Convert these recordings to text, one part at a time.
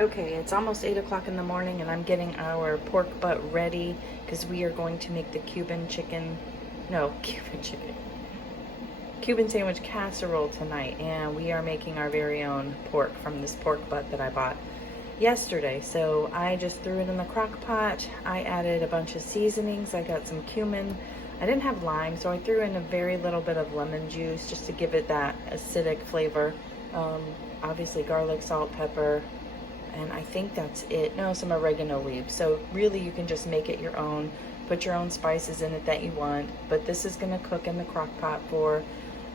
Okay, it's almost 8 o'clock in the morning and I'm getting our pork butt ready because we are going to make the Cuban Sandwich Casserole tonight, and we are making our very own pork from this pork butt that I bought yesterday. So I just threw it in the crock pot. I added a bunch of seasonings. I got some cumin. I didn't have lime, so I threw in a very little bit of lemon juice just to give it that acidic flavor. Obviously garlic, salt, pepper, and I think that's it. No, some oregano leaves. So really you can just make it your own, put your own spices in it that you want. But this is gonna cook in the crock pot for,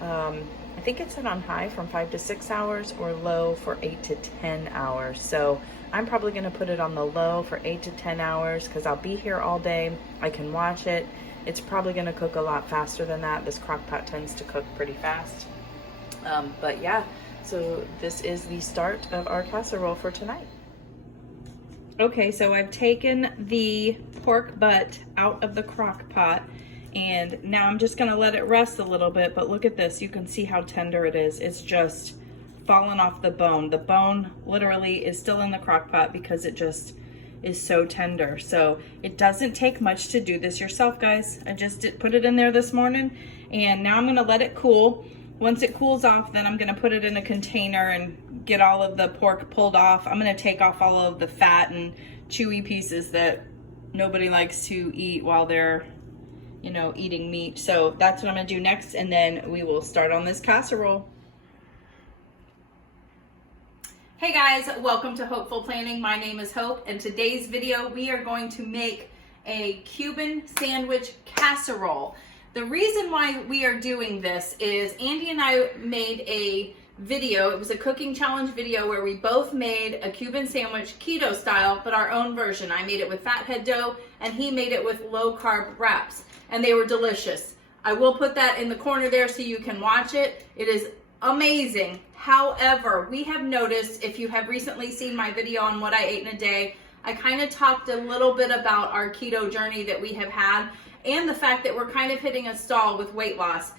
I think it's set on high from 5 to 6 hours or low for 8 to 10 hours. So I'm probably gonna put it on the low for 8 to 10 hours because I'll be here all day. I can watch it. It's probably gonna cook a lot faster than that. This crock pot tends to cook pretty fast. But yeah. So this is the start of our casserole for tonight. Okay, so I've taken the pork butt out of the crock pot and now I'm just gonna let it rest a little bit, but look at this. You can see how tender it is. It's just fallen off the bone. The bone literally is still in the crock pot because it just is so tender. So it doesn't take much to do this yourself, guys. I just put it in there this morning and now I'm gonna let it cool. Once it cools off, then I'm gonna put it in a container and get all of the pork pulled off. I'm gonna take off all of the fat and chewy pieces that nobody likes to eat while they're, you know, eating meat. So that's what I'm gonna do next, and then we will start on this casserole. Hey guys, welcome to Hopeful Planning. My name is Hope, and today's video we are going to make a Cuban sandwich casserole. The reason why we are doing this is Andy and I made a video. It was a cooking challenge video where we both made a Cuban sandwich keto style, but our own version. I made it with fathead dough and he made it with low carb wraps, and they were delicious. I will put that in the corner there so you can watch it. It is amazing. However, we have noticed, if you have recently seen my video on what I ate in a day, I kind of talked a little bit about our keto journey that we have had and the fact that we're kind of hitting a stall with weight loss.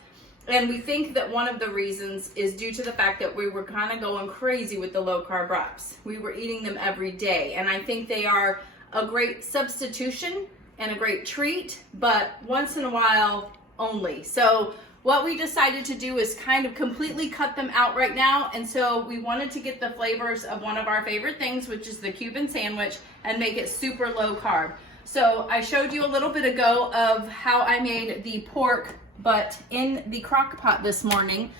And we think that one of the reasons is due to the fact that we were kind of going crazy with the low carb wraps. We were eating them every day. And I think they are a great substitution and a great treat, but once in a while only. So what we decided to do is kind of completely cut them out right now. And so we wanted to get the flavors of one of our favorite things, which is the Cuban sandwich, and make it super low carb. So I showed you a little bit ago of how I made the pork butt in the crock pot this morning.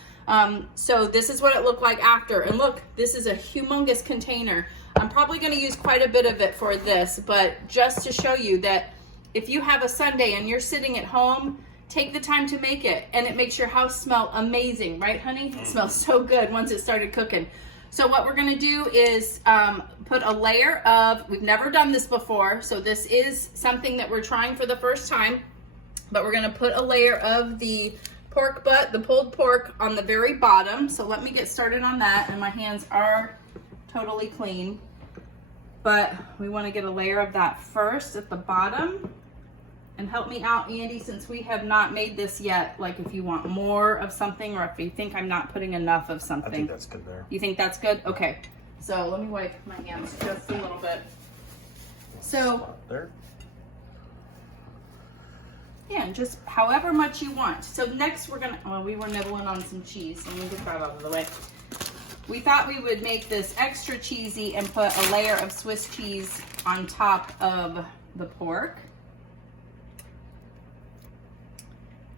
So this is what it looked like after. And look, this is a humongous container. I'm probably gonna use quite a bit of it for this, but just to show you that if you have a Sunday and you're sitting at home, take the time to make it, and it makes your house smell amazing, right honey? It smells so good once it started cooking. So what we're gonna do is put a layer of, we've never done this before, so this is something that we're trying for the first time, but we're gonna put a layer of the pork butt, the pulled pork, on the very bottom. So let me get started on that, and my hands are totally clean. But we wanna get a layer of that first at the bottom. And help me out, Andy, since we have not made this yet, like if you want more of something or if you think I'm not putting enough of something. I think that's good there. You think that's good? Okay. So let me wipe my hands just a little bit. So, there. Yeah, and just however much you want. So next we're gonna, well, we were nibbling on some cheese. Let me get that out of the way. We thought we would make this extra cheesy and put a layer of Swiss cheese on top of the pork.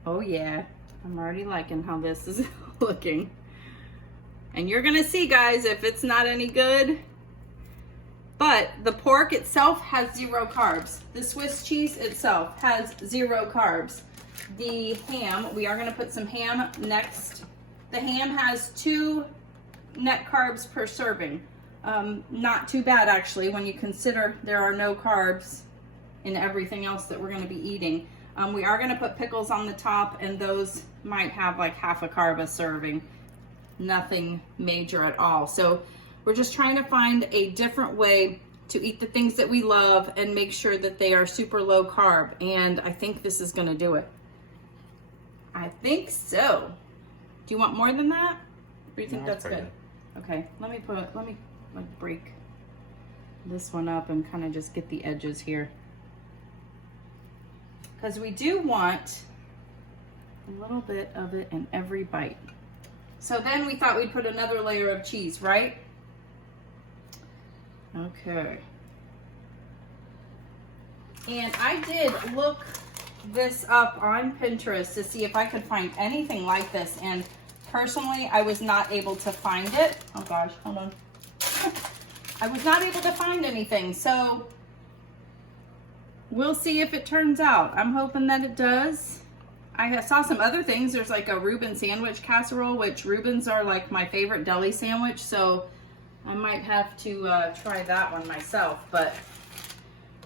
Oh yeah, I'm already liking how this is looking. And you're gonna see, guys, if it's not any good. But the pork itself has 0 carbs. The Swiss cheese itself has 0 carbs. The ham, we are gonna put some ham next. The ham has 2 net carbs per serving. Not too bad actually when you consider there are no carbs in everything else that we're gonna be eating. We are gonna put pickles on the top, and those might have like half a carb a serving. Nothing major at all. So we're just trying to find a different way to eat the things that we love and make sure that they are super low carb. And I think this is gonna do it. I think so. Do you want more than that? Or do you think that's good? Okay, let me like break this one up and kind of just get the edges here. Because we do want a little bit of it in every bite. So then we thought we'd put another layer of cheese, right? Okay. And I did look this up on Pinterest to see if I could find anything like this, and personally I was not able to find it. Oh gosh, hold on. I was not able to find anything, so we'll see if it turns out. I'm hoping that it does. I saw some other things. There's like a Cuban Sandwich Casserole, which Reubens are like my favorite deli sandwich, so I might have to try that one myself. But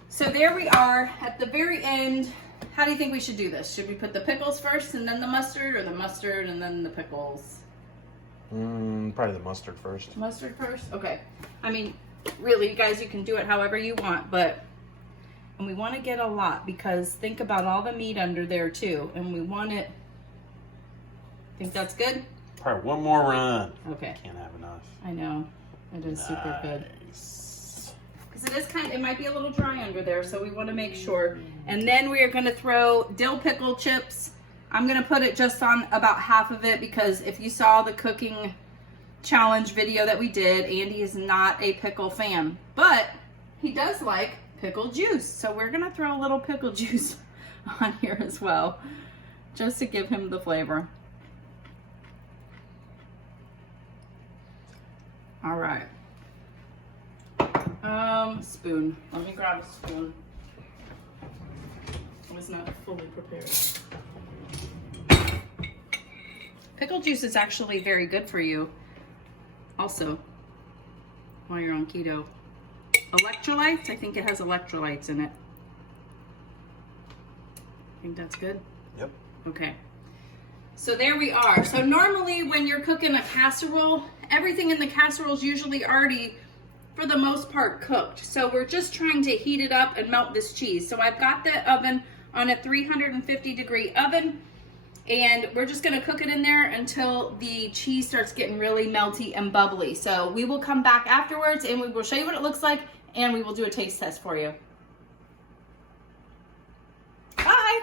so there we are at the very end. How do you think we should do this? Should we put the pickles first and then the mustard, or the mustard and then the pickles? Probably the mustard first. Mustard first? Okay. I mean, really, you guys, you can do it however you want, but, and we want to get a lot because think about all the meat under there too, and we want it, think that's good? Probably one more run. Okay. Can't have enough. I know. It is super good. Nice. Because it is it might be a little dry under there, so we want to make sure. And then we are going to throw dill pickle chips. I'm going to put it just on about half of it because if you saw the cooking challenge video that we did, Andy is not a pickle fan, but he does like pickle juice. So we're going to throw a little pickle juice on here as well, just to give him the flavor. All right. Spoon. Let me grab a spoon. I was not fully prepared. Pickle juice is actually very good for you. Also, while you're on keto. Electrolytes, I think it has electrolytes in it. I think that's good? Yep. Okay. So there we are. So normally when you're cooking a casserole, everything in the casserole is usually already, for the most part, cooked. So we're just trying to heat it up and melt this cheese. So I've got the oven on a 350-degree oven, and we're just gonna cook it in there until the cheese starts getting really melty and bubbly. So we will come back afterwards and we will show you what it looks like, and we will do a taste test for you. Bye.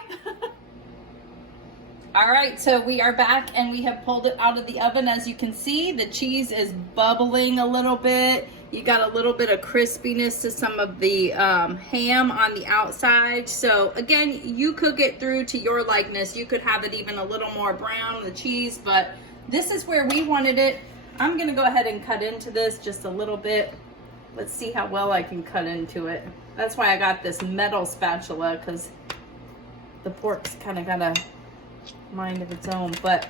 All right, so we are back and we have pulled it out of the oven. As you can see, the cheese is bubbling a little bit. You got a little bit of crispiness to some of the ham on the outside. So again, you cook it through to your likeness. You could have it even a little more brown, the cheese, but this is where we wanted it. I'm gonna go ahead and cut into this just a little bit. Let's see how well I can cut into it. That's why I got this metal spatula, because the pork's kind of got a mind of its own, but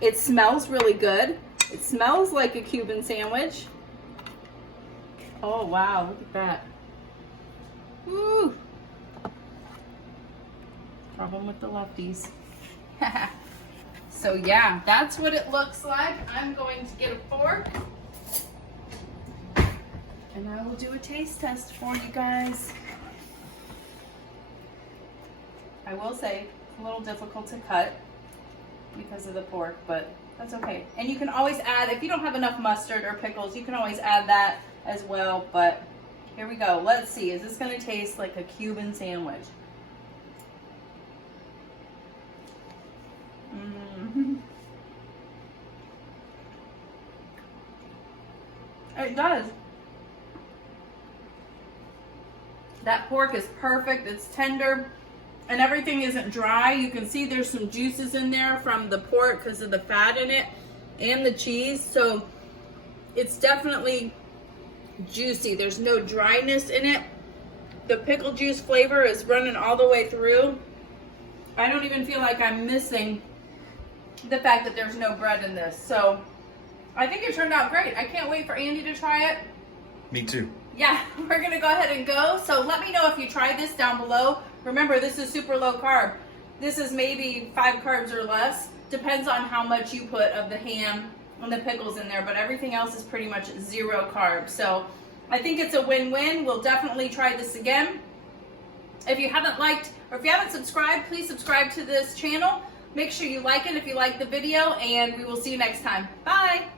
it smells really good. It smells like a Cuban sandwich. Oh wow, look at that. Woo! Problem with the lefties. So yeah, that's what it looks like. I'm going to get a fork and I will do a taste test for you guys. I will say it's a little difficult to cut because of the pork, but that's okay. And you can always add, if you don't have enough mustard or pickles, you can always add that as well. But here we go. Let's see. Is this going to taste like a Cuban sandwich? It does. That pork is perfect. It's tender and everything isn't dry. You can see there's some juices in there from the pork because of the fat in it and the cheese. So it's definitely juicy. There's no dryness in it. The pickle juice flavor is running all the way through. I don't even feel like I'm missing the fact that there's no bread in this. So I think it turned out great. I can't wait for Andy to try it. Me too. Yeah, we're gonna go ahead and go. So let me know if you tried this down below. Remember, this is super low carb. This is maybe 5 carbs or less. Depends on how much you put of the ham and the pickles in there, but everything else is pretty much 0 carbs. So I think it's a win-win. We'll definitely try this again. If you haven't liked, or if you haven't subscribed, please subscribe to this channel. Make sure you like it if you like the video, and we will see you next time. Bye.